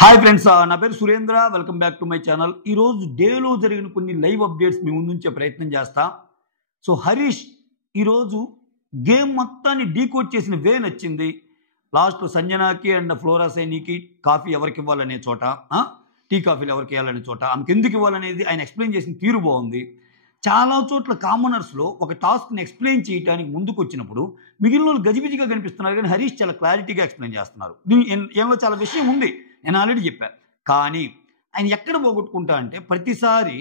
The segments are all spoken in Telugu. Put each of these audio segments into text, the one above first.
హాయ్ ఫ్రెండ్స్, నా పేరు Surendra. Welcome back to my channel. ఈరోజు డేలో జరిగిన కొన్ని లైవ్ అప్డేట్స్ మీ ముందుంచే ప్రయత్నం చేస్తా. సో హరీష్ ఈరోజు గేమ్ మొత్తాన్ని డీకోడ్ చేసిన వే నచ్చింది. లాస్ట్ సంజనాకి అండ్ ఫ్లోరా సైనికి కాఫీ ఎవరికి ఇవ్వాలనే చోట, టీ కాఫీలు ఎవరికి ఇవ్వాలనే చోట, ఆమెకి ఎందుకు ఇవ్వాలనేది ఆయన ఎక్స్ప్లెయిన్ చేసిన తీరు బాగుంది. చాలా చోట్ల కామనర్స్లో ఒక టాస్క్ని ఎక్స్ప్లెయిన్ చేయడానికి ముందుకు వచ్చినప్పుడు మిగిలిన వాళ్ళు గజిబిజిగా కనిపిస్తున్నారు, కానీ హరీష్ చాలా క్లారిటీగా ఎక్స్ప్లెయిన్ చేస్తున్నారు. దీనిలో చాలా విషయం ఉంది, నేను ఆల్రెడీ చెప్పాను. కానీ ఆయన ఎక్కడ పోగొట్టుకుంటా అంటే ప్రతిసారి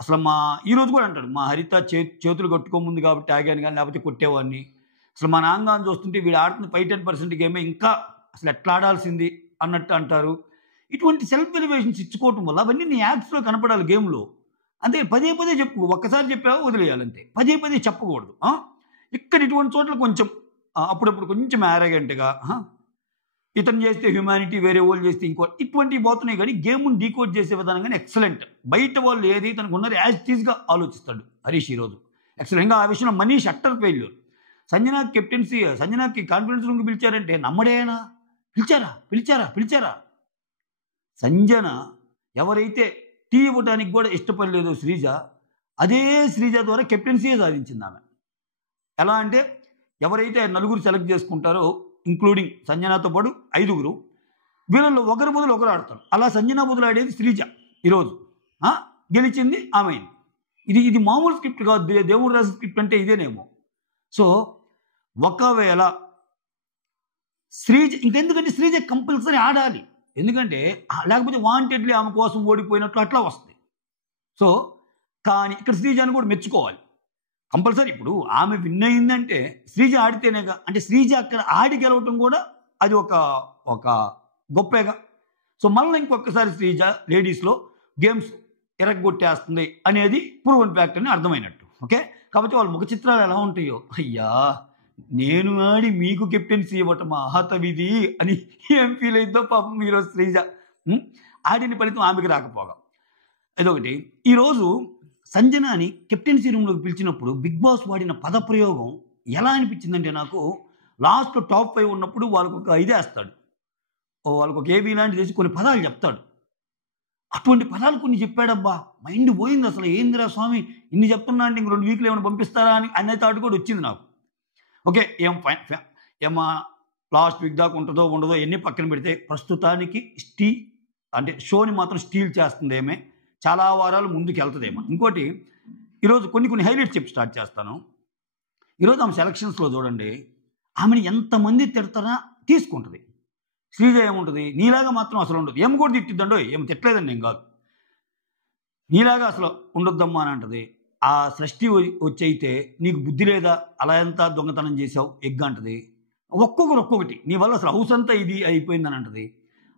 అసలు ఈరోజు కూడా అంటాడు, మా హరిత చేతులు కట్టుకోముంది కాబట్టి ఆగాను, కానీ లేకపోతే కొట్టేవాడిని. అసలు మా నాన్నగాన్ని చూస్తుంటే వీడు ఆడుతున్న 5-10% గేమే, ఇంకా అసలు ఎట్లా ఆడాల్సింది అన్నట్టు అంటారు. ఇటువంటి సెల్ఫ్ ఎలివేషన్స్ ఇచ్చుకోవటం వల్ల అవన్నీ నీ యాప్స్లో కనపడాలి గేమ్లో. అంతే, పదే పదే చెప్పు. ఒక్కసారి చెప్పావో వదిలేయాలంతే, పదే పదే చెప్పకూడదు. ఇక్కడ ఇటువంటి చోట్ల కొంచెం అప్పుడప్పుడు కొంచెం యారగెంట్గా ఇతను చేస్తే హ్యూమానిటీ, వేరే వాళ్ళు చేస్తే ఇంకో, ఇటువంటివి పోతున్నాయి. కానీ గేమ్ని డీకోడ్ చేసే విధానం కానీ ఎక్సలెంట్. బయట వాళ్ళు ఏది తనకు ఉన్నారో యాజ్ టీజ్గా ఆలోచిస్తాడు హరీష్ ఈరోజు. ఎక్సలెంట్గా ఆ విషయంలో మనీష్ అట్టర్ ఫెయిల్యూర్. సంజనాకి కెప్టెన్సీ, సంజనాకి కాన్ఫిడెన్స్ రూమ్కి పిలిచారంటే నమ్మడేనా? పిలిచారా? సంజన ఎవరైతే టీ ఇవ్వడానికి కూడా ఇష్టపడలేదో శ్రీజ, అదే శ్రీజ ద్వారా కెప్టెన్సీయే సాధించింది ఆమె. ఎలా అంటే ఎవరైతే నలుగురు సెలెక్ట్ చేసుకుంటారో, ఇంక్లూడింగ్ సంజనాతో పాటు 5గురు, వీళ్ళల్లో ఒకరి బదులు ఒకరు ఆడతారు. అలా సంజన బదులు ఆడేది శ్రీజ ఈరోజు. గెలిచింది ఆమె. ఇది మామూలు స్క్రిప్ట్ కాదు, దేవుడు రాసిన స్క్రిప్ట్ అంటే ఇదేనేమో. సో ఒకవేళ శ్రీజ, ఇంకెందుకంటే శ్రీజ కంపల్సరీ ఆడాలి, ఎందుకంటే లేకపోతే వాంటెడ్లీ ఆమె కోసం ఓడిపోయినట్లు అట్లా వస్తుంది. సో కానీ ఇక్కడ శ్రీజను కూడా మెచ్చుకోవాలి కంపల్సరీ. ఇప్పుడు ఆమె విన్ అయిందంటే శ్రీజ ఆడితేనేగా, అంటే శ్రీజ అక్కడ ఆడి గెలవటం కూడా అది ఒక గొప్పగా. సో మళ్ళీ ఇంకొకసారి శ్రీజ లేడీస్లో గేమ్స్ ఎరగొట్టేస్తుంది అనేది ప్రూవెన్ ఫ్యాక్ట్ అని అర్థమైనట్టు. ఓకే, కాబట్టి వాళ్ళ ముఖ చిత్రాలు ఎలా ఉంటాయో, అయ్యా నేను ఆడి మీకు కెప్టెన్సీ ఇవ్వటం హతవిధి అని ఏం ఫీల్ అయిందో పాపం ఈరోజు శ్రీజ. ఆడిన ఫలితం ఆమెకి రాకపోగా. ఇదొకటి. ఈరోజు సంజనాని కెప్టెన్సీ రూమ్లోకి పిలిచినప్పుడు బిగ్ బాస్ వాడిన పదప్రయోగం ఎలా అనిపించిందంటే, నాకు లాస్ట్లో టాప్ 5 ఉన్నప్పుడు వాళ్ళకు ఒక ఇదేస్తాడు, వాళ్ళకు ఒక ఏబీ లాంటిది చేసి కొన్ని పదాలు చెప్తాడు. అటువంటి పదాలు కొన్ని చెప్పాడబ్బా, మైండ్ పోయింది. అసలు ఏందిరా స్వామి, ఇన్ని చెప్తున్నా అంటే ఇంక 2 వీక్లు ఏమైనా పంపిస్తారా అని అనే థాట్ కూడా వచ్చింది నాకు. ఓకే, ఏమా లాస్ట్ వీక్ దాకా ఉంటుందో ఉండదో ఎన్ని పక్కన పెడితే ప్రస్తుతానికి అంటే షోని మాత్రం స్టీల్ చేస్తుంది ఏమే, చాలా వారాలు ముందుకు వెళ్తుందేమో. ఇంకోటి, ఈరోజు కొన్ని హైలైట్స్ చెప్పి స్టార్ట్ చేస్తాను. ఈరోజు ఆమె సెలక్షన్స్లో చూడండి, ఆమెను ఎంతమంది తిడతారా తీసుకుంటుంది. శ్రీజ ఏముంటుంది, నీలాగా మాత్రం అసలు ఉండదు. ఏమి కూడా తిట్టిద్దండో, ఏమి తిట్టలేదండి నేను కాదు, నీలాగా అసలు ఉండొద్దమ్మా అని అంటది. ఆ సృష్టి వచ్చి అయితే నీకు బుద్ధి లేదా, అలా ఎంత దొంగతనం చేసావు ఎగ్ అంటది. ఒక్కొక్కటి నీ వల్ల అసలు హౌస్ అంతా ఇది అయిపోయిందని అంటది.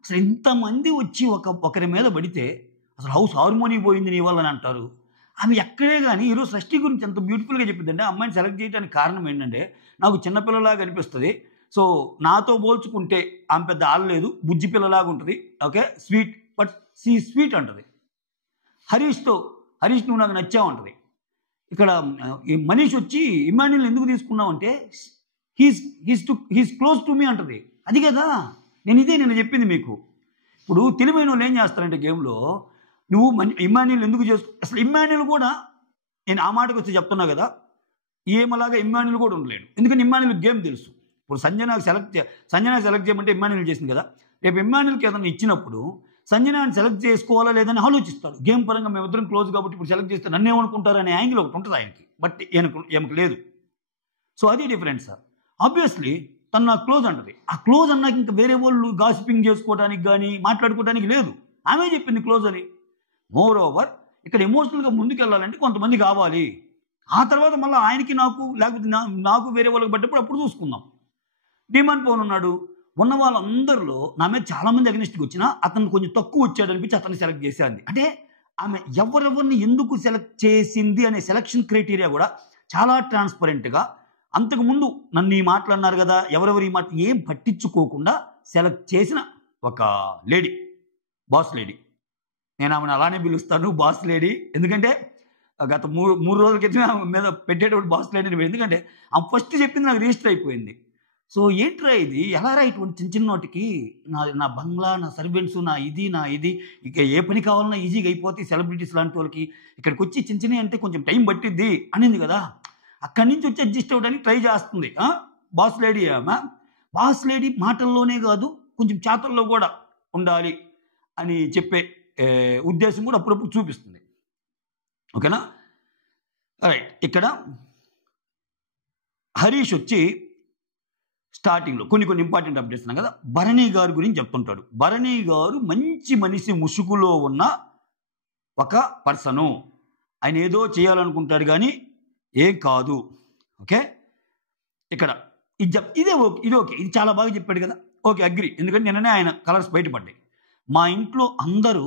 అసలు ఇంతమంది వచ్చి ఒకరి మీద పడితే అసలు హౌస్ హార్మోనీ పోయింది నీ వల్ల అని అంటారు. ఆమె ఎక్కడే కానీ ఈరోజు సృష్టి గురించి ఎంత బ్యూటిఫుల్గా చెప్పిందంటే, అమ్మాయిని సెలెక్ట్ చేయడానికి కారణం ఏంటంటే, నాకు చిన్నపిల్లలాగా అనిపిస్తుంది. సో నాతో పోల్చుకుంటే ఆమె పెద్ద ఆడలేదు, బుజ్జి పిల్లలాగా ఉంటుంది. ఓకే, స్వీట్, బట్ స్వీట్ అంటది. హరీష్ నువ్వు నాకు నచ్చావు. ఇక్కడ మనీష్ వచ్చి ఇమాన్యుల్ ఎందుకు తీసుకున్నావు అంటే, హీస్ క్లోజ్ టు మీ అంటది. అది కదా నేను చెప్పింది మీకు. ఇప్పుడు తెలివైన వాళ్ళు ఏం చేస్తారంటే గేమ్లో, నువ్వు ఇమాన్యుల్ ఎందుకు అసలు ఇమాన్యుల్ కూడా, నేను ఆ మాటకు వచ్చి చెప్తున్నా కదా, ఏమలాగా ఇమాన్యుల్ కూడా ఉండలేడు. ఎందుకంటే ఇమాన్యుల్ గేమ్ తెలుసు. ఇప్పుడు సంజనాకి సెలెక్ట్ చేయమంటే ఇమాన్యుల్ చేసింది కదా, రేపు ఇమాన్యుల్కి ఏదైనా ఇచ్చినప్పుడు సంజనాని సెలెక్ట్ చేసుకోవాలా లేదని ఆలోచిస్తాడు. గేమ్ పరంగా మేమిద్దరం క్లోజ్ కాబట్టి ఇప్పుడు సెలెక్ట్ చేస్తే నన్ను ఏమనుకుంటారు అనే యాంగిల్ ఒకటి ఉంటుంది ఆయనకి, బట్ ఏమకు లేదు. సో అది డిఫరెన్స్ సార్. ఆబ్వియస్లీ తను నాకు క్లోజ్ అంటది. ఆ క్లోజ్ అన్నాక ఇంకా వేరే వాళ్ళు గాసిపింగ్ చేసుకోవడానికి కానీ మాట్లాడుకోవడానికి లేదు. ఆమె చెప్పింది క్లోజ్ అని. మోర్ ఓవర్ ఇక్కడ ఎమోషనల్గా ముందుకెళ్ళాలంటే కొంతమంది కావాలి. ఆ తర్వాత మళ్ళీ ఆయనకి నాకు, లేకపోతే నాకు వేరే వాళ్ళకి పడ్డప్పుడు అప్పుడు చూసుకుందాం. డిమాండ్ పవన్ ఉన్నాడు, ఉన్న వాళ్ళందరిలో నా మీద చాలామంది అగనిస్ట్కి వచ్చినా అతను కొంచెం తక్కువ వచ్చాడు అనిపించి అతన్ని సెలెక్ట్ చేసేది. అంటే ఆమె ఎవరెవరిని ఎందుకు సెలెక్ట్ చేసింది అనే సెలక్షన్ క్రైటీరియా కూడా చాలా ట్రాన్స్పరెంట్గా, అంతకుముందు నన్ను ఈ మాటలు అన్నారు కదా, ఎవరెవరు ఈ మాట ఏం పట్టించుకోకుండా సెలెక్ట్ చేసిన ఒక లేడీ, బాస్ లేడీ. నేను ఆమెను అలానే పిలుస్తాను, బాస్ లేడీ. ఎందుకంటే గత 3 రోజుల క్రితం ఆమె మీద పెట్టేటప్పుడు బాస్ లేడీ అని, ఎందుకంటే ఆమె ఫస్ట్ చెప్పింది నాకు రిజిస్టర్ అయిపోయింది. సో ఏంట్రా ఇది, ఎలా రా ఇటువంటి చిన్న చిన్న వాటికి నా నా బంగ్లా, నా సర్వెంట్స్, నా ఇది ఇక ఏ పని కావాలన్నా ఈజీగా అయిపోతాయి సెలబ్రిటీస్ లాంటి వాళ్ళకి, ఇక్కడికి వచ్చి చిన్న చిన్నవి అంటే కొంచెం టైం పట్టిద్ది అనింది కదా. అక్కడి నుంచి వచ్చి అడ్జస్ట్ అవ్వడానికి ట్రై చేస్తుంది బాస్ లేడీ. బాస్ లేడీ మాటల్లోనే కాదు కొంచెం చేతల్లో కూడా ఉండాలి అని చెప్పే ఉద్దేశం కూడా అప్పుడప్పుడు చూపిస్తుంది. ఓకేనా, రైట్. ఇక్కడ హరీష్ వచ్చి స్టార్టింగ్లో కొన్ని ఇంపార్టెంట్ అప్డేట్స్ ఉన్నాయి కదా, భరణి గారి గురించి చెప్తుంటాడు. భరణి గారు మంచి మనిషి ముసుగులో ఉన్న ఒక పర్సను, ఆయన ఏదో చేయాలనుకుంటాడు కానీ ఏం కాదు. ఓకే, ఇక్కడ ఇది ఓకే, ఇది చాలా బాగా చెప్పాడు కదా, ఓకే అగ్రి. ఎందుకంటే నిన్ననే ఆయన కలర్స్ బయటపడ్డాయి. మా ఇంట్లో అందరూ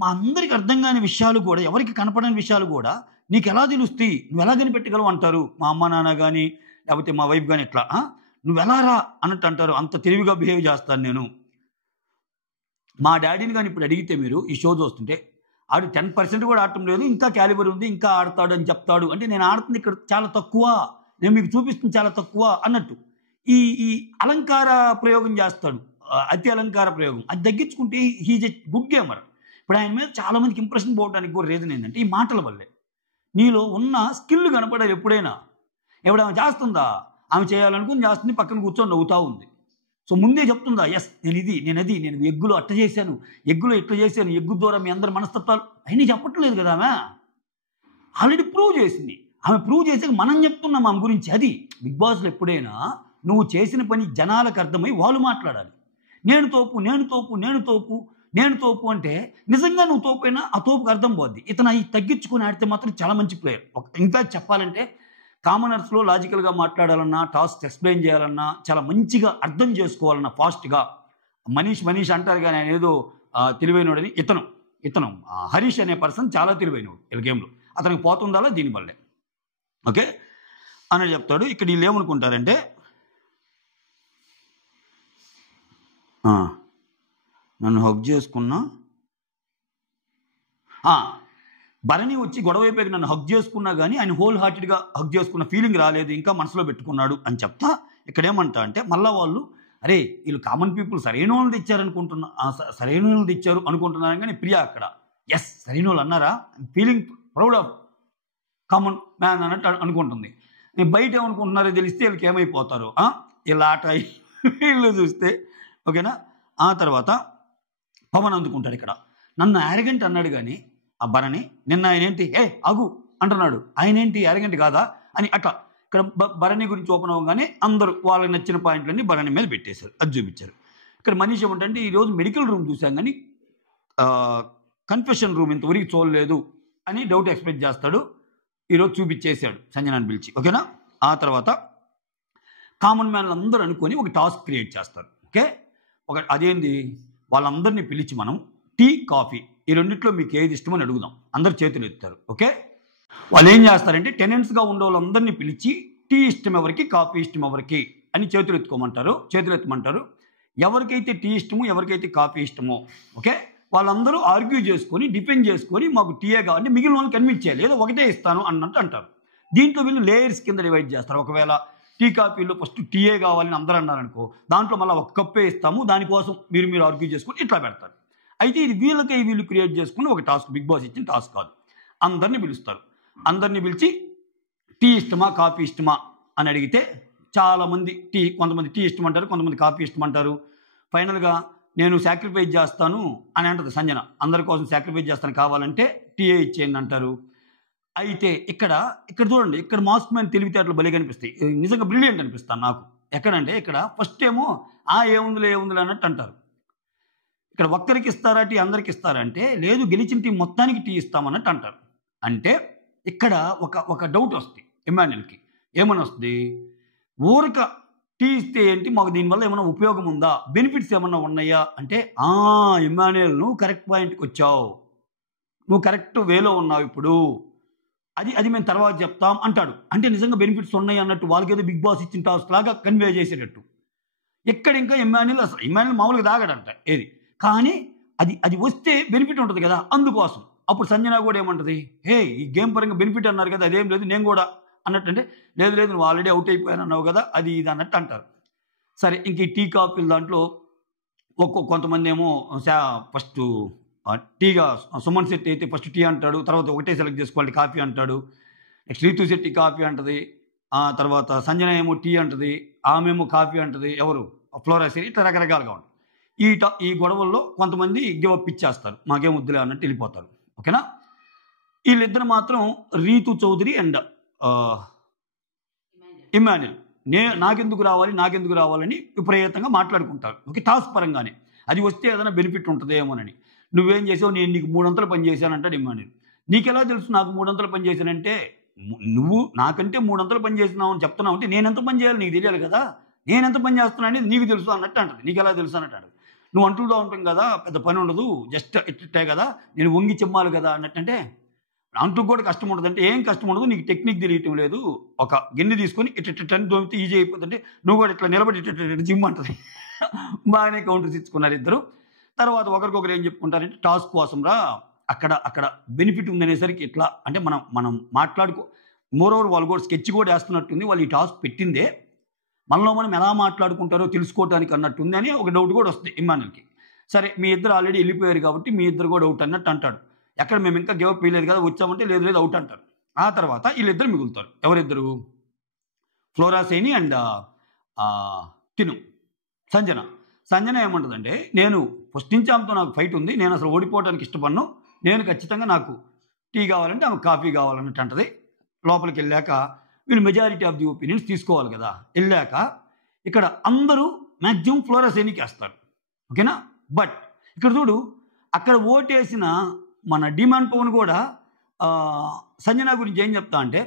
మా అందరికి అర్థం కాని విషయాలు కూడా, ఎవరికి కనపడని విషయాలు కూడా నీకు ఎలా తెలుస్తాయి, నువ్వు ఎలా కనిపెట్టగలవు అంటారు మా అమ్మ నాన్న కానీ లేకపోతే మా వైఫ్ కానీ. ఇట్లా నువ్వు ఎలా రా అన్నట్టు అంటారు. అంత తెలివిగా బిహేవ్ చేస్తాను నేను. మా డాడీని కానీ ఇప్పుడు అడిగితే మీరు ఈ షో చూస్తుంటే ఆడు 10% కూడా ఆడటం లేదు, ఇంకా క్యాలిబర్ ఉంది, ఇంకా ఆడతాడు అని చెప్తాడు. అంటే నేను ఆడుతుంది ఇక్కడ చాలా తక్కువ, నేను మీకు చూపిస్తుంది చాలా తక్కువ అన్నట్టు ఈ అలంకార ప్రయోగం చేస్తాడు, అతి అలంకార ప్రయోగం. అది తగ్గించుకుంటే హీజ్ ఎ గుడ్ గేమర్. ఇప్పుడు ఆయన మీద చాలా మందికి ఇంప్రెషన్ పోవడానికి కూడా రీజన్ ఏంటంటే ఈ మాటల వల్లే. నీలో ఉన్న స్కిల్ కనపడాలి. ఎప్పుడైనా ఆమె చేస్తుందా, ఆమె చేయాలనుకుని చేస్తుంది, పక్కన కూర్చొని నవ్వుతూ ఉంది. సో ముందే చెప్తుందా, ఎస్ నేను ఎగ్గులో అట్ట చేశాను, ఎగ్గులో ఇట్లా చేశాను, ఎగ్గు ద్వారా మీ అందరి మనస్తత్వాలు అయినా చెప్పట్లేదు కదా. ఆమె ఆల్రెడీ ప్రూవ్ చేసింది. ఆమె ప్రూవ్ చేసాక మనం చెప్తున్నాం ఆమె గురించి. అది బిగ్ బాస్లో ఎప్పుడైనా నువ్వు చేసిన పని జనాలకు అర్థమై వాళ్ళు మాట్లాడాలి. నేను తోపు అంటే నిజంగా నువ్వు తోపైనా ఆ తోపుకు అర్థం పోద్ది. ఇతను అవి తగ్గించుకుని ఆడితే మాత్రం చాలా మంచి ప్లేయర్. ఇన్ఫాక్ట్ చెప్పాలంటే కామనర్స్లో లాజికల్గా మాట్లాడాలన్నా, టాస్క్ ఎక్స్ప్లెయిన్ చేయాలన్నా, చాలా మంచిగా అర్థం చేసుకోవాలన్నా ఫాస్ట్గా మనీష్ అంటారు కానీ ఆయన ఏదో తెలివైనోడని. ఇతను హరీష్ అనే పర్సన్ చాలా తెలివైనోడు వీళ్ళ గేమ్లో. అతనికి పోతుందాలో దీనివల్లే. ఓకే అని చెప్తాడు. ఇక్కడ వీళ్ళు ఏమనుకుంటారంటే నన్ను హగ్ చేసుకున్నా, భరణి వచ్చి గొడవ అయిపోయి నన్ను హగ్ చేసుకున్నా కానీ ఆయన హోల్ హార్టెడ్గా హగ్ చేసుకున్న ఫీలింగ్ రాలేదు, ఇంకా మనసులో పెట్టుకున్నాడు అని చెప్తా. ఇక్కడ ఏమంటా అంటే మళ్ళీ వాళ్ళు వీళ్ళు కామన్ పీపుల్ సరైన వాళ్ళు తెచ్చారు అనుకుంటున్నారు కానీ ప్రియా అక్కడ ఎస్ సరైన వాళ్ళు అన్నారా, feeling proud of common man అన్నట్టు అనుకుంటుంది. నేను బయట ఏమనుకుంటున్నారో తెలిస్తే వీళ్ళకి ఏమైపోతారు ఇలా ఆట వీళ్ళు చూస్తే. ఓకేనా, ఆ తర్వాత పవన్ అందుకుంటాడు. ఇక్కడ నన్ను యారగెంట్ అన్నాడు కానీ ఆ భరణి, నిన్న ఆయన ఏంటి అగు అంటున్నాడు, ఆయన ఏంటి యారగెంట్ కాదా అని. అట్లా ఇక్కడ భరణి గురించి ఓపెన్ అవ్వగానే అందరూ వాళ్ళకి నచ్చిన పాయింట్లన్నీ భరణి మీద పెట్టేశారు, అది చూపించారు. ఇక్కడ మనీష్ ఏమంటే ఈరోజు మెడికల్ రూమ్ చూసాం కానీ కన్ఫెషన్ రూమ్ ఇంతవరకు చూడలేదు అని డౌట్ ఎక్స్ప్రెస్ చేస్తాడు. ఈరోజు చూపించేశాడు సంజనాన్ని పిలిచి. ఓకేనా, ఆ తర్వాత కామన్ మ్యాన్లు అందరూ అనుకొని ఒక టాస్క్ క్రియేట్ చేస్తారు. ఓకే, అదేంది, వాళ్ళందరినీ పిలిచి మనం టీ కాఫీ ఈ రెండిట్లో మీకు ఏది ఇష్టమని అడుగుదాం. అందరు చేతులు ఎత్తారు. ఓకే, వాళ్ళు ఏం చేస్తారంటే టెనెంట్స్గా ఉండే వాళ్ళందరినీ పిలిచి టీ ఇష్టం ఎవరికి, కాఫీ ఇష్టం ఎవరికి అని చేతులు ఎత్తమంటారు. ఎవరికైతే టీ ఇష్టమో, ఎవరికైతే కాఫీ ఇష్టమో ఓకే వాళ్ళందరూ ఆర్గ్యూ చేసుకొని డిఫెండ్ చేసుకొని మాకు టీయే కావాలంటే మిగిలిన వాళ్ళని కన్విన్స్ చేయాలి, ఏదో ఒకటే ఇస్తాను అన్నట్టు అంటారు. దీంట్లో వీళ్ళు లేయర్స్ కింద డివైడ్ చేస్తారు. ఒకవేళ టీ కాఫీలో ఫస్ట్ టీయే కావాలని అందరూ అన్నారనుకో, దాంట్లో మళ్ళీ ఒక కప్పే ఇస్తాము, దానికోసం మీరు ఆర్గ్యూ చేసుకొని ఇట్లా పెడతారు. అయితే ఇది వీళ్ళు క్రియేట్ చేసుకుని ఒక టాస్క్, బిగ్ బాస్ ఇచ్చిన టాస్క్ కాదు. అందరినీ పిలుస్తారు. అందరినీ పిలిచి టీ ఇష్టమా కాఫీ ఇష్టమా అని అడిగితే చాలామంది కొంతమంది టీ ఇష్టమంటారు, కొంతమంది కాఫీ ఇష్టమంటారు. ఫైనల్గా నేను సాక్రిఫైస్ చేస్తాను అని అంటుంది సంజన. అందరి కోసం సాక్రిఫైస్ చేస్తాను, కావాలంటే టీఏ ఇచ్చేయండి అంటారు. అయితే ఇక్కడ చూడండి, ఇక్కడ మాస్క్ మ్యాన్ తెలివితేటలు భలే కనిపిస్తాయి, నిజంగా బ్రిలియంట్ అనిపిస్తాను నాకు. ఎక్కడంటే ఇక్కడ ఫస్ట్ ఏమో ఏముందిలే అన్నట్టు అంటారు. ఇక్కడ ఒక్కరికి ఇస్తారా టీ, అందరికి ఇస్తారా అంటే లేదు, గెలిచిన టీం మొత్తానికి టీ ఇస్తామన్నట్టు అంటారు. అంటే ఇక్కడ ఒక డౌట్ వస్తుంది ఎమ్మాన్యుల్కి. ఏమని వస్తుంది, ఊరిక టీ ఇస్తే ఏంటి, మాకు దీనివల్ల ఏమైనా ఉపయోగం ఉందా, బెనిఫిట్స్ ఏమన్నా ఉన్నాయా అంటే ఎమ్మాన్యుల్ నువ్వు కరెక్ట్ పాయింట్కి వచ్చావు, నువ్వు కరెక్ట్ వేలో ఉన్నావు, ఇప్పుడు అది మేము తర్వాత చెప్తాం అంటాడు. అంటే నిజంగా బెనిఫిట్స్ ఉన్నాయి అన్నట్టు వాళ్ళకి ఏదో బిగ్ బాస్ ఇచ్చిన టాస్క్ లాగా కన్వే చేసేటట్టు. ఇక్కడ ఇంకా ఎమ్మాన్యుల్ మామూలుగా తాగాడంట ఏది, కానీ అది వస్తే బెనిఫిట్ ఉంటుంది కదా, అందుకోసం. అప్పుడు సంజన కూడా ఏమంటుంది, ఈ గేమ్ పరంగా బెనిఫిట్ అన్నారు కదా, అదేం లేదు, నేను కూడా అన్నట్టు. అంటే లేదు లేదు నువ్వు ఆల్రెడీ అవుట్ అయిపోయాను అన్నావు కదా, అది ఇది అన్నట్టు అంటారు. సరే ఇంక ఈ టీ కాఫీల దాంట్లో కొంతమంది ఏమో ఫస్ట్ టీగా సుమన్ శెట్టి అయితే ఫస్ట్ టీ అంటాడు, తర్వాత ఒకటే సెలెక్ట్ చేసుకోవాలి కాఫీ అంటాడు. నెక్స్ట్ రీతు శెట్టి కాఫీ అంటది, తర్వాత సంజన ఏమో టీ అంటది, ఆమెమో కాఫీ అంటది, ఎవరు ఫ్లోరా శెట్టి, ఇట్లా రకరకాలుగా ఉంటుంది. ఈ గొడవల్లో కొంతమంది గివ్ అప్ ఇచ్చేస్తారు, మాకేం వద్దులే అన్నట్టు వెళ్ళిపోతారు. ఓకేనా. వీళ్ళిద్దరు మాత్రం రీతు చౌదరి అండ్ ఇమాన్యుల్ నాకెందుకు రావాలని విపరీతంగా మాట్లాడుకుంటారు. ఓకే, టాస్క్ పరంగానే అది వస్తే ఏదైనా బెనిఫిట్ ఉంటుందేమోనని. నువ్వేం చేసావు, నేను నీకు 300 పని చేశానంటాడు ఇమాన్యుల్. నీకెలా తెలుసు నాకు 300 పని చేశానంటే, నువ్వు నాకంటే 300 పని చేసినావు అని చెప్తున్నావు అంటే నేను ఎంత పని చేయాలి నీకు తెలియాలి కదా, నేను ఎంత పని చేస్తున్నా అనేది నీకు తెలుసు అన్నట్టు అంటది. నీకు ఎలా తెలుసు అన్నట్టు అంటది. నువ్వు అంటులతో ఉంటాం కదా, పెద్ద పని ఉండదు, జస్ట్ ఇట్టే కదా, నేను వంగి చెమ్మాలి కదా అన్నట్టంటే, అంటూ కూడా కష్టం ఉండదు అంటే ఏం కష్టం ఉండదు, నీకు టెక్నిక్ తెలియటం లేదు, ఒక గిన్నె తీసుకొని ఇట్లని దోమితే ఈజీ అయిపోతుంటే నువ్వు కూడా ఇట్లా నిలబడి ఇట్ట జిమ్ అంటది. బాగానే కౌంటర్స్ ఇచ్చుకున్నారు ఇద్దరు. తర్వాత ఒకరికొకరు ఏం చెప్పుకుంటారంటే, టాస్క్ కోసం రా, అక్కడ బెనిఫిట్ ఉందనేసరికి ఇట్లా అంటే మనం మాట్లాడుకో, మోరోవర్ వాళ్ళు కూడా స్కెచ్ కూడా వేస్తున్నట్టుంది, వాళ్ళు ఈ టాస్క్ పెట్టిందే మనలో మనం ఎలా మాట్లాడుకుంటారో తెలుసుకోవడానికి అన్నట్టుంది అని ఒక డౌట్ కూడా వస్తుంది ఇమాన్యుల్కి. సరే మీ ఇద్దరు ఆల్రెడీ వెళ్ళిపోయారు కాబట్టి మీ ఇద్దరు కూడా అవుట్ అన్నట్టు అంటాడు. ఎక్కడ మేము ఇంకా గివ్ అప్ వేయలేదు కదా, వచ్చామంటే లేదు లేదు అవుట్ అంటారు. ఆ తర్వాత వీళ్ళిద్దరు మిగులుతారు. ఎవరిద్దరు, ఫ్లోరా సైని అండ్ సంజన ఏమంటుందంటే, నేను ఫస్ట్ నుంచి ఆమెతో నాకు ఫైట్ ఉంది, నేను అసలు ఓడిపోవడానికి ఇష్టపడను, నేను ఖచ్చితంగా నాకు టీ కావాలంటే ఆమె కాఫీ కావాలన్నట్టు అంటది. లోపలికి వెళ్ళాక వీళ్ళు మెజారిటీ ఆఫ్ ది ఒపీనియన్స్ తీసుకోవాలి కదా, వెళ్ళాక ఇక్కడ అందరూ మ్యాక్సిమం ఫ్లోరా సైనికి వేస్తారు. ఓకేనా. బట్ ఇక్కడ చూడు, అక్కడ ఓటేసిన మన డిమాండ్ పవన్ కూడా సంజన గురించి ఏం చెప్తా అంటే,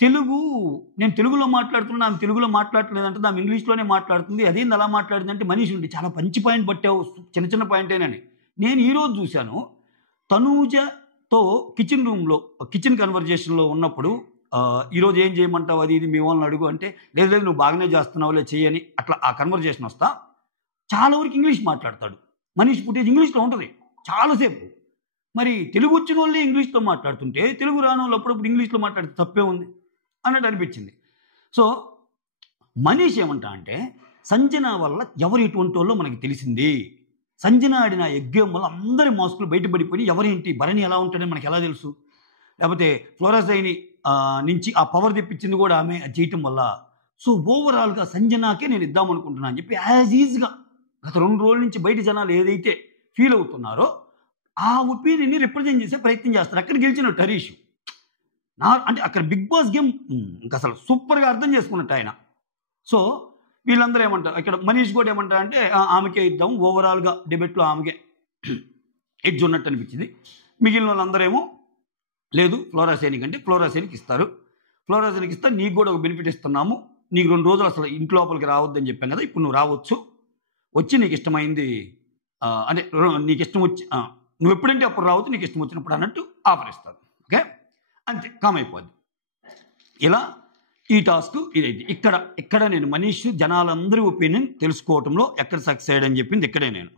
నేను తెలుగులో మాట్లాడుతున్నా, ఆమె తెలుగులో మాట్లాడలేదంటే ఆమె ఇంగ్లీష్లోనే మాట్లాడుతుంది, అదేంది అలా మాట్లాడింది అంటే, మనిషి ఉండి చాలా మంచి పాయింట్ పట్టావు, చిన్న పాయింటేనని. నేను ఈరోజు చూశాను తనూజతో కిచెన్ కన్వర్జేషన్లో ఉన్నప్పుడు, ఈరోజు ఏం చేయమంటావు అది ఇది మీ వాళ్ళని అడుగు అంటే, లేదు నువ్వు బాగానే చేస్తున్నావులే చేయని, అట్లా ఆ కన్వర్జేషన్ వస్తా చాలా వరకు ఇంగ్లీష్ మాట్లాడతాడు. మనీష్ ఫుటేజ్ ఇంగ్లీష్లో ఉంటుంది చాలాసేపు. మరి తెలుగు వచ్చిన వాళ్ళే ఇంగ్లీష్లో మాట్లాడుతుంటే తెలుగు రాని వాళ్ళు అప్పుడప్పుడు ఇంగ్లీష్లో మాట్లాడితే తప్పే ఉంది అన్నట్టు అనిపించింది. సో మనీష్ ఏమంటా అంటే, సంజన వల్ల ఎవరు ఎటువంటి వాళ్ళో మనకి తెలిసింది, సంజన ఆడిన ఎగ్గేమ్ వల్ల అందరి మాస్కులు బయటపడిపోయి ఎవరేంటి భరణి ఎలా ఉంటాడని మనకి ఎలా తెలుసు, లేకపోతే ఫ్లోరా సైని నుంచి ఆ పవర్ తెప్పించింది కూడా ఆమె చేయటం వల్ల. సో ఓవరాల్గా సంజనాకే నేను ఇద్దామనుకుంటున్నాను అని చెప్పి యాజ్ ఈజ్గా గత 2 రోజుల నుంచి బయట జనాలు ఏదైతే ఫీల్ అవుతున్నారో ఆ ఒపీనియన్ని రిప్రజెంట్ చేసే ప్రయత్నం చేస్తారు. అక్కడ గెలిచినట్టు హరీష్ అంటే అక్కడ బిగ్ బాస్ గేమ్ ఇంకా అసలు సూపర్గా అర్థం చేసుకున్నట్టు ఆయన. సో వీళ్ళందరూ ఏమంటారు, ఇక్కడ మనీష్ కూడా ఏమంటారు అంటే, ఆమెకే ఇద్దాం, ఓవరాల్గా డిబేట్లో ఆమెకే ఎడ్జ్ ఉన్నట్టు అనిపించింది. మిగిలిన వాళ్ళందరూ ఏమో లేదు ఫ్లోరా సైనికి అంటే ఫ్లోరా సైనికి ఇస్తారు, ఫ్లోరా సైనికి ఇస్తే నీకు కూడా ఒక బెనిఫిట్ ఇస్తున్నాము, నీకు 2 రోజులు అసలు ఇంటి లోపలికి రావద్దని చెప్పాను కదా, ఇప్పుడు నువ్వు రావచ్చు, వచ్చి నీకు ఇష్టమైంది అంటే నీకు ఇష్టం వచ్చి నువ్వు ఎప్పుడంటే అప్పుడు రావచ్చు, నీకు ఇష్టం వచ్చినప్పుడు అన్నట్టు ఆఫర్ ఇస్తారు. ఓకే, అంతే కామ్ అయిపోద్ది. ఇలా ఈ టాస్క్ ఇదైతే ఇక్కడ నేను మనీష్ జనాలందరి ఒపీనియన్ తెలుసుకోవటంలో ఎక్కడ సక్సెస్ అయ్యాడని చెప్పింది ఇక్కడే నేను.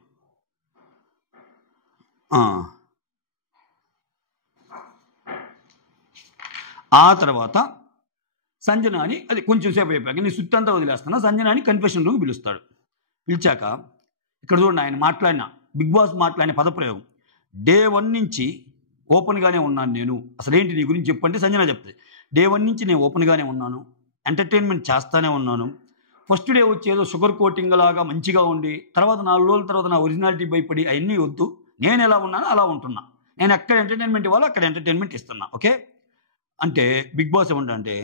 ఆ తర్వాత సంజనాని అది కొంచెం సేపు అయిపోయాక నేను సుత్తంతా వదిలేస్తున్నా, సంజనాని కన్ఫెషన్ రూమ్ పిలుస్తాడు. పిలిచాక ఇక్కడ చూడండి, ఆయన మాట్లాడిన బిగ్ బాస్ మాట్లాడిన పదప్రయోగం, డే 1 నుంచి ఓపెన్గానే ఉన్నాను నేను, అసలు ఏంటి నీ గురించి చెప్పంటే సంజన చెప్తుంది, డే 1 నుంచి నేను ఓపెన్గానే ఉన్నాను, ఎంటర్టైన్మెంట్ చేస్తానే ఉన్నాను, ఫస్ట్ డే వచ్చేదో షుగర్ కోటింగ్ లాగా మంచిగా ఉండి తర్వాత 4 రోజుల తర్వాత నా ఒరిజినాలిటీ భయపడి అవన్నీ వద్దు, నేను ఎలా ఉన్నానో అలా ఉంటున్నా, నేను ఎక్కడ ఎంటర్టైన్మెంట్ ఇవ్వాలో అక్కడ ఎంటర్టైన్మెంట్ ఇస్తున్నా. ఓకే అంటే బిగ్ బాస్ ఏమంటా అంటే,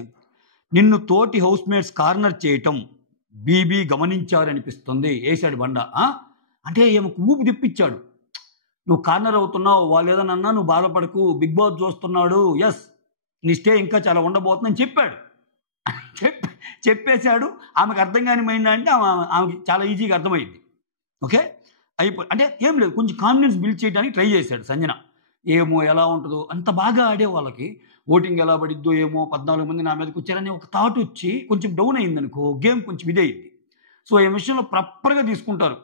నిన్ను తోటి హౌస్ మేట్స్ కార్నర్ చేయటం బీబీ గమనించారనిపిస్తుంది, వేసాడు బండ అంటే ఏమకు ఊపి తిప్పించాడు, నువ్వు కార్నర్ అవుతున్నావు, వాళ్ళు ఏదన్నా నువ్వు బాధపడకు, బిగ్ బాస్ చూస్తున్నాడు, ఎస్ నీ స్టే ఇంకా చాలా ఉండబోతుందని చెప్పాడు. చెప్పేశాడు. ఆమెకు అర్థం కాని మైండ్ అంటే ఆమెకి చాలా ఈజీగా అర్థమైంది. ఓకే అంటే ఏం లేదు, కొంచెం కాన్ఫిడెన్స్ బిల్డ్ చేయడానికి ట్రై చేశాడు సంజన. ఏమో ఎలా ఉంటుందో, అంత బాగా ఆడే వాళ్ళకి ఓటింగ్ ఎలా పడిద్దో ఏమో, 14 మంది నా మీదకి వచ్చారని ఒక థాట్ వచ్చి కొంచెం డౌన్ అయిందనుకో, గేమ్ కొంచెం ఇదైంది. సో ఈ విషయంలో ప్రాపర్గా తీసుకుంటారు.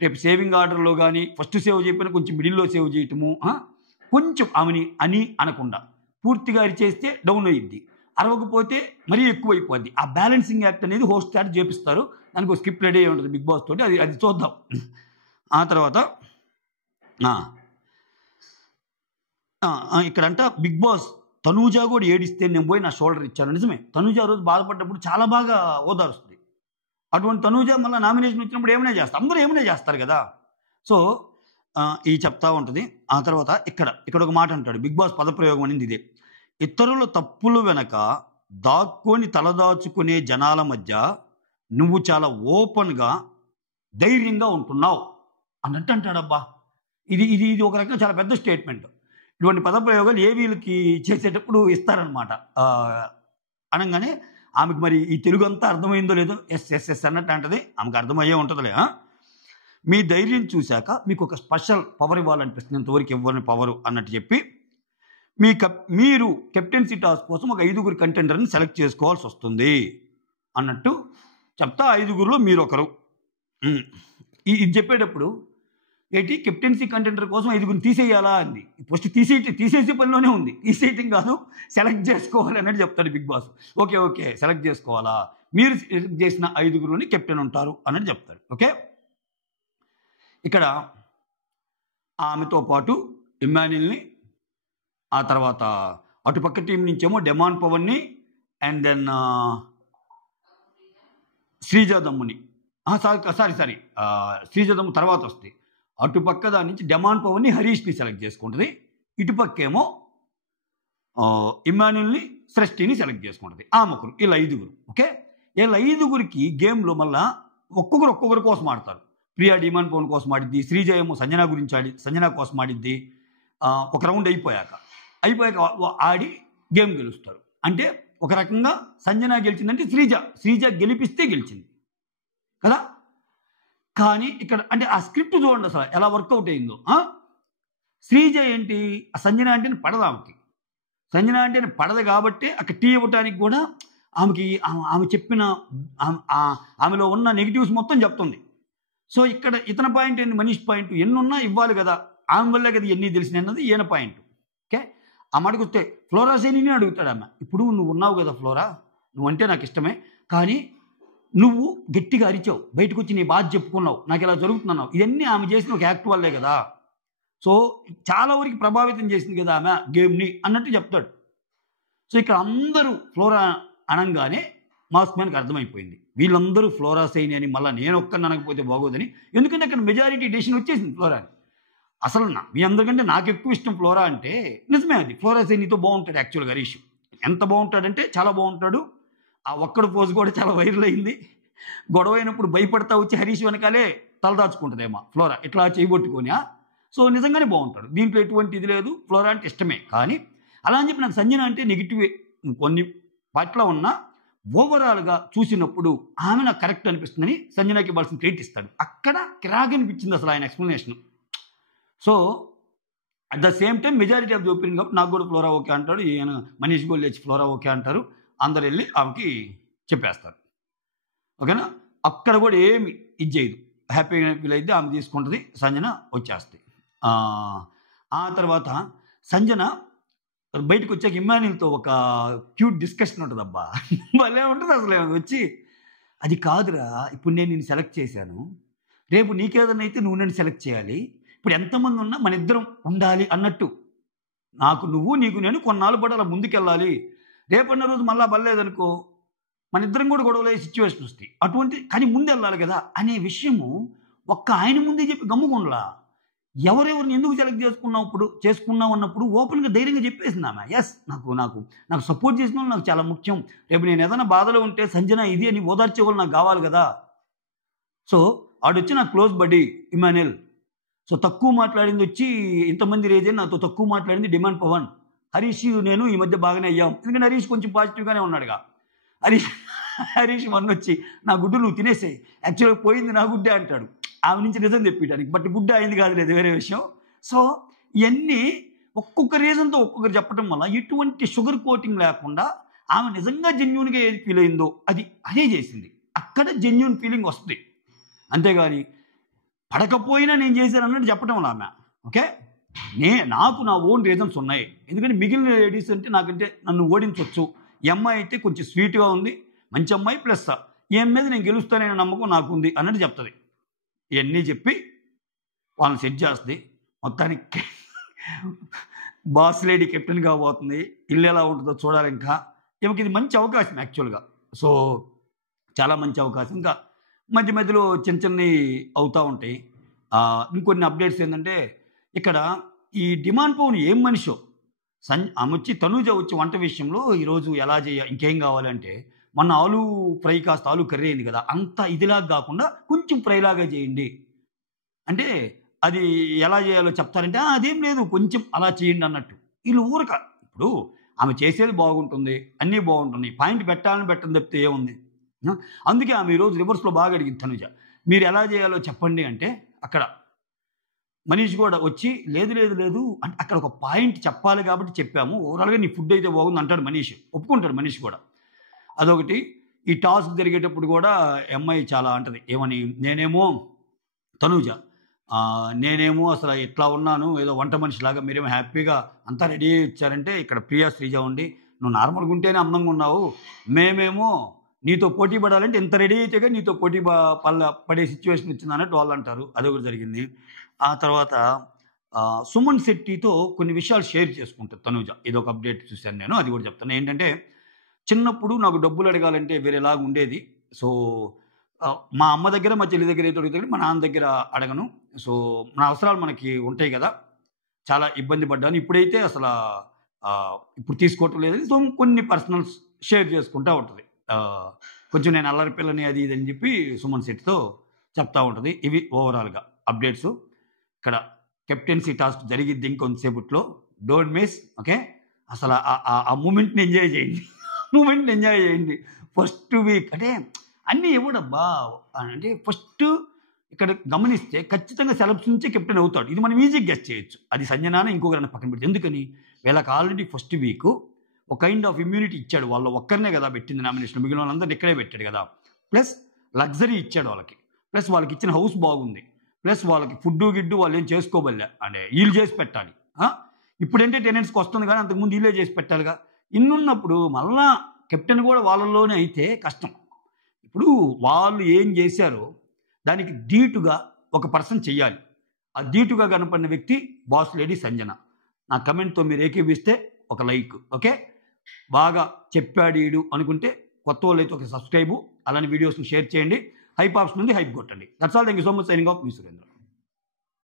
రేపు సేవింగ్ ఆర్డర్లో కానీ ఫస్ట్ సేవ్ చేయకపోయినా కొంచెం మిడిల్లో సేవ్ చేయటము, కొంచెం ఆమెని అని అనకుండా పూర్తిగా చేస్తే డౌన్ అయ్యిద్ది. అరవకపోతే మరీ ఎక్కువైపోద్ది. ఆ బ్యాలెన్సింగ్ యాక్ట్ అనేది హోస్ట్ చేత చేపిస్తారు. దానికి ఒక స్క్రిప్ట్ రెడీ అయి ఉంటుంది బిగ్ బాస్ తోటి. అది అది చూద్దాం. ఆ తర్వాత ఇక్కడంట బిగ్ బాస్ తనూజ కూడా ఏడిస్తే నేను పోయి నా షోల్డర్ ఇచ్చాను. నిజమే, తనూజ రోజు బాధపడ్డప్పుడు చాలా బాగా ఓదారుస్తుంది. అటువంటి తనూజ మళ్ళీ నామినేషన్ వచ్చినప్పుడు ఏమైనా చేస్తారు, అందరూ ఏమైనా చేస్తారు కదా. సో ఈ చెప్తా ఉంటుంది. ఆ తర్వాత ఇక్కడ ఒక మాట అంటాడు బిగ్ బాస్ పదప్రయోగం అనేది ఇదే: ఇతరుల తప్పులు వెనక దాక్కొని తలదాచుకునే జనాల మధ్య నువ్వు చాలా ఓపెన్గా ధైర్యంగా ఉంటున్నావు అన్నట్టు అంటాడబ్బా. ఇది ఇది ఇది ఒక రకంగా చాలా పెద్ద స్టేట్మెంట్. ఇటువంటి పదప్రయోగాలు ఏవీలకి చేసేటప్పుడు ఇస్తారనమాట. అనగానే ఆమెకు మరి ఈ తెలుగు అంతా అర్థమైందో లేదో ఎస్ ఎస్ ఎస్ అన్నట్టు అంటది. ఆమెకు అర్థమయ్యే ఉంటుందిలే. మీ ధైర్యం చూశాక మీకు ఒక స్పెషల్ పవర్ ఇవ్వాలనిపిస్తుంది, ఇంతవరకు ఇవ్వని పవరు అన్నట్టు చెప్పి మీరు కెప్టెన్సీ టాస్క్ కోసం ఒక 5గురు కంటెండర్ని సెలెక్ట్ చేసుకోవాల్సి వస్తుంది అన్నట్టు చెప్తా. 5గురులో మీరు ఒకరు. ఇది చెప్పేటప్పుడు ఏంటి, కెప్టెన్సీ కంటెండర్ కోసం 5గురిని తీసేయాలా అంది. ఫస్ట్ తీసేసే పనిలోనే ఉంది, తీసేయటం కాదు, సెలెక్ట్ చేసుకోవాలి అన్నట్టు చెప్తాడు బిగ్ బాస్. ఓకే సెలెక్ట్ చేసుకోవాలా, మీరు సెలెక్ట్ చేసిన 5గురుని కెప్టెన్ ఉంటారు అన్నట్టు చెప్తాడు. ఓకే, ఇక్కడ ఆమెతో పాటు ఇమ్మాన్యుల్ని, ఆ తర్వాత అటుపక్క టీం నుంచేమో డెమాన్ పవన్ని అండ్ దెన్ శ్రీజాదమ్ముని, సారీ శ్రీజాదమ్ము తర్వాత వస్తాయి. అటుపక్క దాని నుంచి డెమాన్ పవన్ని, హరీష్ని సెలెక్ట్ చేసుకుంటుంది. ఇటుపక్కేమో ఇమ్మాన్యుల్ని, సృష్టిని సెలెక్ట్ చేసుకుంటుంది. ఆ ముగ్గురు, వీళ్ళ 5గురు. ఓకే, వీళ్ళ 5గురికి గేమ్లో మళ్ళీ ఒక్కొక్కరు కోసం ఆడతారు. ప్రియా డిమాన్ పవన్ కోసం ఆడిద్ది, శ్రీజ ఏమో సంజన కోసం ఆడిద్ది. ఒక రౌండ్ అయిపోయాక ఆడి గేమ్ గెలుస్తారు. అంటే ఒక రకంగా సంజన గెలిచిందంటే శ్రీజ గెలిపిస్తే గెలిచింది కదా. కానీ ఇక్కడ అంటే ఆ స్క్రిప్ట్ చూడండి అసలు ఎలా వర్కౌట్ అయిందో. శ్రీజ ఏంటి, సంజన అంటేనే పడదు ఆమెకి. సంజన అంటేనే పడదు కాబట్టి అక్కడ టీ ఇవ్వటానికి కూడా ఆమె చెప్పిన ఆమెలో ఉన్న నెగిటివ్స్ మొత్తం చెప్తుంది. సో ఇక్కడ ఇతని పాయింట్ ఏంటి, మనీష్ పాయింట్, ఎన్నున్నా ఇవ్వాలి కదా, ఆమె వల్లే కదా ఎన్ని తెలిసిన అన్నది ఈయన పాయింట్. ఓకే, ఆ మాటకు వస్తే ఫ్లోరా సేనిని అడుగుతాడు ఆమె. ఇప్పుడు నువ్వు ఉన్నావు కదా ఫ్లోరా, నువ్వంటే నాకు ఇష్టమే, కానీ నువ్వు గట్టిగా అరిచావు, బయటకు వచ్చి నీ బాధ చెప్పుకున్నావు, నాకు ఇలా జరుగుతున్నావు, ఇవన్నీ ఆమె చేసిన ఒక యాక్ట్ వల్లే కదా. సో చాలా వరకు ప్రభావితం చేసింది కదా ఆమె గేమ్ని అన్నట్టు చెప్తాడు. సో ఇక్కడ అందరూ ఫ్లోరా అనగానే మాస్ మ్యాన్కి అర్థమైపోయింది వీళ్ళందరూ ఫ్లోరా సైని అని. మళ్ళీ నేను ఒక్కరిని అనకపోతే బాగోదని, ఎందుకంటే అక్కడ మెజారిటీ డెసిషన్ వచ్చేసింది ఫ్లోరా అని. అసలు మీ అందరికంటే నాకు ఎక్కువ ఇష్టం ఫ్లోరా అంటే నిజమే, అది ఫ్లోరా సైనితో బాగుంటాడు. యాక్చువల్గా హరీష్ ఎంత బాగుంటాడంటే చాలా బాగుంటాడు. ఆ ఒక్కడు పోజు కూడా చాలా వైరల్ అయింది. గొడవ అయినప్పుడు భయపడతా వచ్చి హరీష్ వెనకాలే తలదాచుకుంటుందేమో ఫ్లోరా ఇట్లా చేయబొట్టుకొని. సో నిజంగానే బాగుంటాడు, దీంట్లో ఎటువంటి ఇది లేదు. ఫ్లోరా అంటే ఇష్టమే. కానీ అలా అని చెప్పి నాకు సంజన అంటే నెగిటివ్ కొన్ని పట్ల ఉన్న ఓవరాల్గా చూసినప్పుడు ఆమె నాకు కరెక్ట్ అనిపిస్తుందని సంజనకి ఇవ్వాల్సిన క్రెడిట్ ఇస్తాడు. అక్కడ కిరాక్ అనిపించింది అసలు ఆయన explanation. So at the same time majority of the opinion కాబట్టి నాకు కూడా ఫ్లోరా ఓకే అంటాడు, ఈయన మనీష్ గోల్ లేచి ఫ్లోరా ఓకే అంటారు. అందరు వెళ్ళి ఆమెకి చెప్పేస్తారు. ఓకేనా, అక్కడ కూడా ఏమి ఇది చేయదు, హ్యాపీగా ఫీల్ అయితే ఆమె తీసుకుంటుంది, సంజన వచ్చేస్తాయి. ఆ తర్వాత సంజన బయటకు వచ్చాక ఇమ్మాన్యుల్తో ఒక క్యూట్ డిస్కషన్ ఉంటుంది. అబ్బా భలే ఉంటుంది అసలు. వచ్చి అది కాదురా, ఇప్పుడు నేను నిన్ను సెలెక్ట్ చేశాను, రేపు నీకేదన్నా అయితే నువ్వు నన్ను సెలెక్ట్ చేయాలి, ఇప్పుడు ఎంతమంది ఉన్నా మన ఇద్దరం ఉండాలి అన్నట్టు, నాకు నువ్వు నీకు నేను కొన్నాళ్ళు పాటు అలా ముందుకెళ్ళాలి, రేపన్న రోజు మళ్ళా బల్లేదనుకో మన ఇద్దరం కూడా గొడవలయ్యే సిచ్యువేషన్ వస్తాయి, అటువంటి కానీ ముందు వెళ్ళాలి కదా అనే విషయము ఒక్క ఆయన ముందే చెప్పి గమ్ముకుండలా. ఎవరెవరిని ఎందుకు సెలెక్ట్ చేసుకున్నావు అన్నప్పుడు ఓపెన్గా ధైర్యంగా చెప్పేసింది ఆమె. ఎస్, నాకు సపోర్ట్ చేసిన వాళ్ళు నాకు చాలా ముఖ్యం, రేపు నేను ఏదైనా బాధలో ఉంటే సంజన ఇది అని ఓదార్చే వాళ్ళు నాకు కావాలి కదా. సో ఆడొచ్చి నాకు క్లోజ్ బడ్డీ ఇమాన్యుల్. సో తక్కువ మాట్లాడింది వచ్చి ఇంతమంది రేజన్, నాతో తక్కువ మాట్లాడింది డిమాండ్ పవన్. హరీష్ నేను ఈ మధ్య బాగానే అయ్యాం, ఎందుకంటే హరీష్ కొంచెం పాజిటివ్గానే ఉన్నాడుగా. హరీష్ మొన్న వచ్చి నా గుడ్డు నువ్వు తినేసేయి, యాక్చువల్గా పోయింది నా గుడ్డే అంటాడు, ఆమె నుంచి నిజం తెప్పించడానికి. బట్ గుడ్డ అయింది కాదు, లేదు వేరే విషయం. సో ఇవన్నీ ఒక్కొక్క రీజన్తో ఒక్కొక్కరు చెప్పడం వల్ల ఎటువంటి షుగర్ కోటింగ్ లేకుండా ఆమె నిజంగా జెన్యూన్గా ఏది ఫీల్ అయిందో అదే చేసింది. అక్కడ జెన్యూన్ ఫీలింగ్ వస్తుంది, అంతేగాని పడకపోయినా నేను చేశాను అన్నట్టు చెప్పడం వల్ల ఆమె. ఓకే, నాకు నా ఓన్ రీజన్స్ ఉన్నాయి, ఎందుకంటే మిగిలిన లేడీస్ అంటే నాకంటే నన్ను ఓడించవచ్చు, ఈ అమ్మాయి అయితే కొంచెం స్వీట్గా ఉంది, మంచి అమ్మాయి, ప్లస్ ఏం మీద నేను గెలుస్తాననే నమ్మకం నాకు ఉంది అన్నట్టు చెప్తుంది. ఇవన్నీ చెప్పి వాళ్ళని సెట్ చేస్తుంది. మొత్తానికి బాస్ లేడీ కెప్టెన్ కాబోతుంది. ఇల్లు ఎలా ఉంటుందో చూడాలి. ఇంకా ఈమెకి ఇది మంచి అవకాశం యాక్చువల్గా. సో చాలా మంచి అవకాశం. ఇంకా మధ్య మధ్యలో చిన్న చిన్నవి అవుతూ ఉంటాయి. ఇంకొన్ని అప్డేట్స్ ఏంటంటే, ఇక్కడ ఈ డిమాండ్ పవన్ ఏం మనిషో, ఆమె వచ్చి తనూజ వచ్చి వంట విషయంలో ఈరోజు ఎలా ఇంకేం కావాలంటే, మొన్న ఆలు ఫ్రై కాస్త ఆలు కర్రీ అయింది కదా, అంత ఇదిలాగా కాకుండా కొంచెం ఫ్రైలాగా చేయండి అంటే, అది ఎలా చేయాలో చెప్తారంటే అదేం లేదు కొంచెం అలా చేయండి అన్నట్టు. వీళ్ళు ఊరక ఇప్పుడు ఆమె చేసేది బాగుంటుంది, అన్నీ బాగుంటున్నాయి, పాయింట్ పెట్టాలని పెట్టని చెప్తే ఏముంది. అందుకే ఆమె ఈరోజు రివర్స్లో బాగా అడిగింది తనుజ, మీరు ఎలా చేయాలో చెప్పండి అంటే, అక్కడ మనీష్ కూడా వచ్చి లేదు లేదు లేదు అంటే అక్కడ ఒక పాయింట్ చెప్పాలి కాబట్టి చెప్పాము, ఓవరాల్గా నీ ఫుడ్ అయితే బాగుంది అంటాడు మనీష్, ఒప్పుకుంటాడు మనీష్ కూడా. అదొకటి. ఈ టాస్క్ జరిగేటప్పుడు కూడా అమ్మాయి చాలా అంటది ఏమని, తనూజ నేనేమో అసలు ఇట్లా ఉన్నాను ఏదో వంట మనిషిలాగా, మీరేమో హ్యాపీగా అంతా రెడీ ఇచ్చారంటే, ఇక్కడ ప్రియా శ్రీజ ఉండి నువ్వు నార్మల్గా ఉంటేనే అందంగా ఉన్నావు, మేమేమో నీతో పోటీ పడాలంటే ఇంత రెడీ అయితేగా నీతో పోటీ పడే సిచ్యువేషన్ వచ్చింది అన్నట్టు వాళ్ళు అంటారు. అదొకటి జరిగింది. ఆ తర్వాత సుమన్ శెట్టితో కొన్ని విషయాలు షేర్ చేసుకుంటారు తనూజ. ఇది ఒక అప్డేట్ చూశాను నేను, అది కూడా చెప్తాను. ఏంటంటే, చిన్నప్పుడు నాకు డబ్బులు అడగాలంటే వేరేలాగా ఉండేది. సో మా అమ్మ దగ్గర, మా చెల్లి దగ్గర అయితే అడుగుతాడు, మా నాన్న దగ్గర అడగను. సో మన అవసరాలు మనకి ఉంటాయి కదా, చాలా ఇబ్బంది పడ్డాను. ఇప్పుడైతే అసలు ఇప్పుడు తీసుకోవటం లేదు. సో కొన్ని పర్సనల్స్ షేర్ చేసుకుంటూ ఉంటుంది. కొంచెం నేను అల్లరి పిల్లని అది ఇది అని చెప్పి సుమన్ శెట్టితో చెప్తూ ఉంటుంది. ఇవి ఓవరాల్గా అప్డేట్స్. ఇక్కడ కెప్టెన్సీ టాస్క్ జరిగిద్ది ఇంకొంతసేపట్లో, డోంట్ మిస్. ఓకే, అసలు ఆ మూమెంట్ని ఎంజాయ్ చేయండి. ఫస్ట్ వీక్ అంటే అన్నీ ఇవ్వడబ్బా అంటే, ఫస్ట్ ఇక్కడ గమనిస్తే ఖచ్చితంగా సెలబ్స్ నుంచే కెప్టెన్ అవుతాడు. ఇది మనం ఈజీగా గెస్ చేయొచ్చు. అది సంజనాన ఇంకొకరైనా పక్కన పెట్టి, ఎందుకని వీళ్ళకి ఆల్రెడీ ఫస్ట్ వీక్ ఒక కైండ్ ఆఫ్ ఇమ్యూనిటీ ఇచ్చాడు. వాళ్ళ ఒక్కరినే కదా పెట్టింది నామినేషన్, మిగిలిన వాళ్ళందరినీ ఇక్కడే పెట్టాడు కదా. ప్లస్ లగ్జరీ ఇచ్చాడు వాళ్ళకి, ప్లస్ వాళ్ళకి ఇచ్చిన హౌస్ బాగుంది, ప్లస్ వాళ్ళకి ఫుడ్డు గిడ్డు వాళ్ళు ఏం చేసుకోబల్లే అంటే వీళ్ళు చేసి పెట్టాలి. ఇప్పుడంటే టెనెంట్స్కి వస్తుంది కానీ అంతకుముందు వీళ్ళే చేసి పెట్టాలిగా. ఇన్నున్నప్పుడు మళ్ళా కెప్టెన్ కూడా వాళ్ళలోనే అయితే కష్టం. ఇప్పుడు వాళ్ళు ఏం చేశారో దానికి ధీటుగా ఒక పర్సన్ చెయ్యాలి. ఆ ధీటుగా కనపడిన వ్యక్తి బాస్ లేడీ సంజన. నా కమెంట్తో మీరు ఏకీపిస్తే ఒక లైక్. ఓకే, బాగా చెప్పాడు అనుకుంటే కొత్త వాళ్ళు అయితే ఒక సబ్స్క్రైబు, అలానే వీడియోస్ని షేర్ చేయండి. హైప్ ఆప్షన్ ఉంది, హైప్ కొట్టండి. That's all. Thank you so much. Signing off, me Surendra.